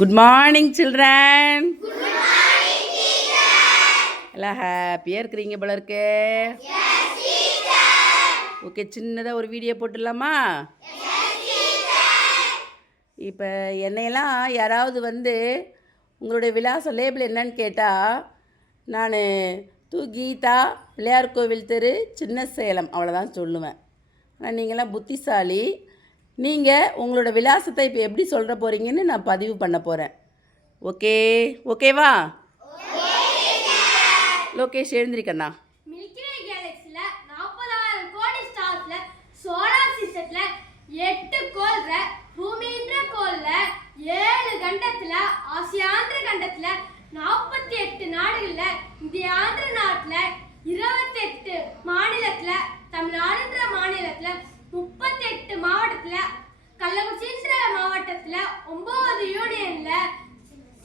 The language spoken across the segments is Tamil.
Good morning, children. Good morning, teacher. எல்லாம் ஹாப்பியாக இருக்கிறீங்க போல இருக்கு. Yes, teacher. ஓகே, சின்னதாக ஒரு வீடியோ போட்டுடலாமா? Yes, teacher. இப்போ என்னையெல்லாம் யாராவது உங்களுடைய விலாசம் லேபிள் என்னன்னு கேட்டால் நான் கீதா, பிள்ளையார் கோவில் தெரு, சின்ன சேலம் அவ்வளோதான் சொல்லுவேன். ஆனால் நீங்களாம் புத்திசாலி. நீங்கள் உங்களோட விலாசத்தை இப்போ எப்படி சொல்கிற போகிறீங்கன்னு நான் பதிவு பண்ண போகிறேன். ஓகேவா? லோகேஷ் எழுந்திரிக்கண்ணா. மில்கி வே கேலக்ஸில 40,000 கோடி ஸ்டார்ஸ்ல சோலார் சிஸ்டத்துல 8 கோள்ல பூமின்ற கோள்ல 7 கண்டத்துல ஆசியாந்திர கண்டத்துல 48 நாடுகள்ல இந்தியாந்திர நாட்டுல 28 மாநிலத்துல தமிழ்நாடுன்ற மாநிலத்துல 38 மாவட்டத்துல கள்ளக்குறிச்சின்ற மாவட்டத்துல 9 யூனியன்ல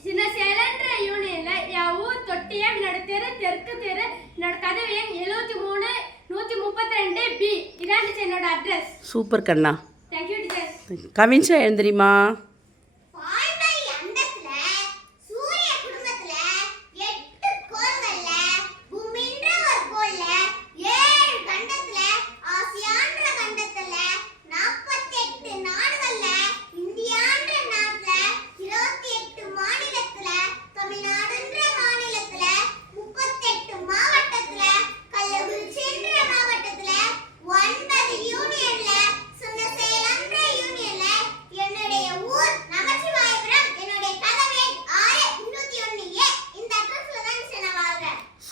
சின்ன சேலன்ற யூனியன்ல என் ஊர் தொட்டியம், என்னோட தெரு தெற்கு தெரு, என்னோட கதவு எண் 73 132 பி. இதான் டீச்சர் என்னோட அட்ரஸ். சூப்பர் கண்ணா. Thank you teacher. கவின்ஷா எழுந்திரிமா.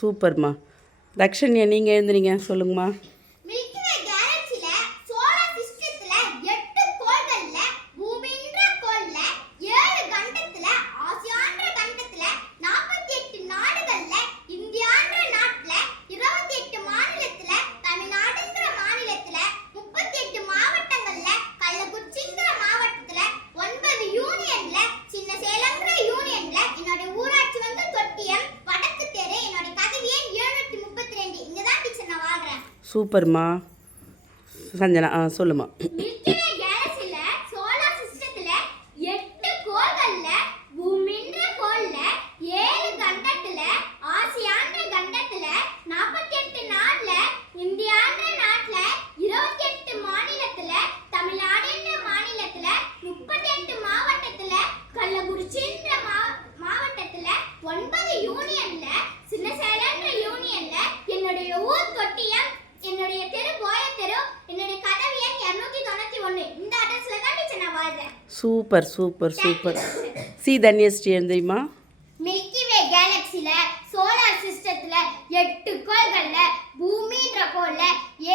சூப்பர்மா. தக்ஷன்யா நீங்கள் எழுந்துறீங்க, சொல்லுங்கம்மா. சூப்பர்மா. சஞ்சனா சொல்லுமா. Super super super. C Dhanyashree எழுந்திரிமா. மில்கி வே கேலக்ஸில சோலார் சிஸ்டத்துல 8 கோள்கள்ல பூமின்ற கோள்ல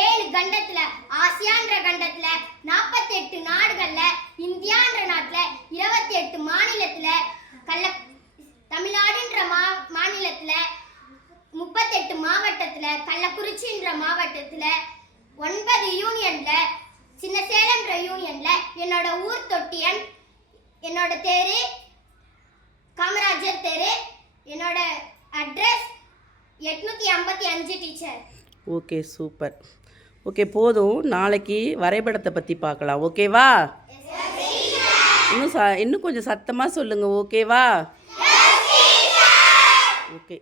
7 கண்டத்துல ஆசியான்ற கண்டத்துல 48 நாடுகள்ல இந்தியான்ற நாட்டுல 28 மாநிலத்துல தமிழ்நாடுன்ற மாநிலத்துல 38 மாவட்டத்துல கள்ளக்குறிச்சின்ற மாவட்டத்துல 9 யூனியன்ல சின்ன சேலம்ன்ற யூனியன்ல என்னோட ஊர் தொட்டியன், என்னோட தெரு காமராஜர் தெரு, என்னோட address 855 teacher. Okay super. Okay போதும், நாளைக்கு வரைபடத்தை பற்றி பார்க்கலாம். ஓகேவா? இன்னும் கொஞ்சம் சத்தமாக சொல்லுங்கள். ஓகேவா? ஓகே.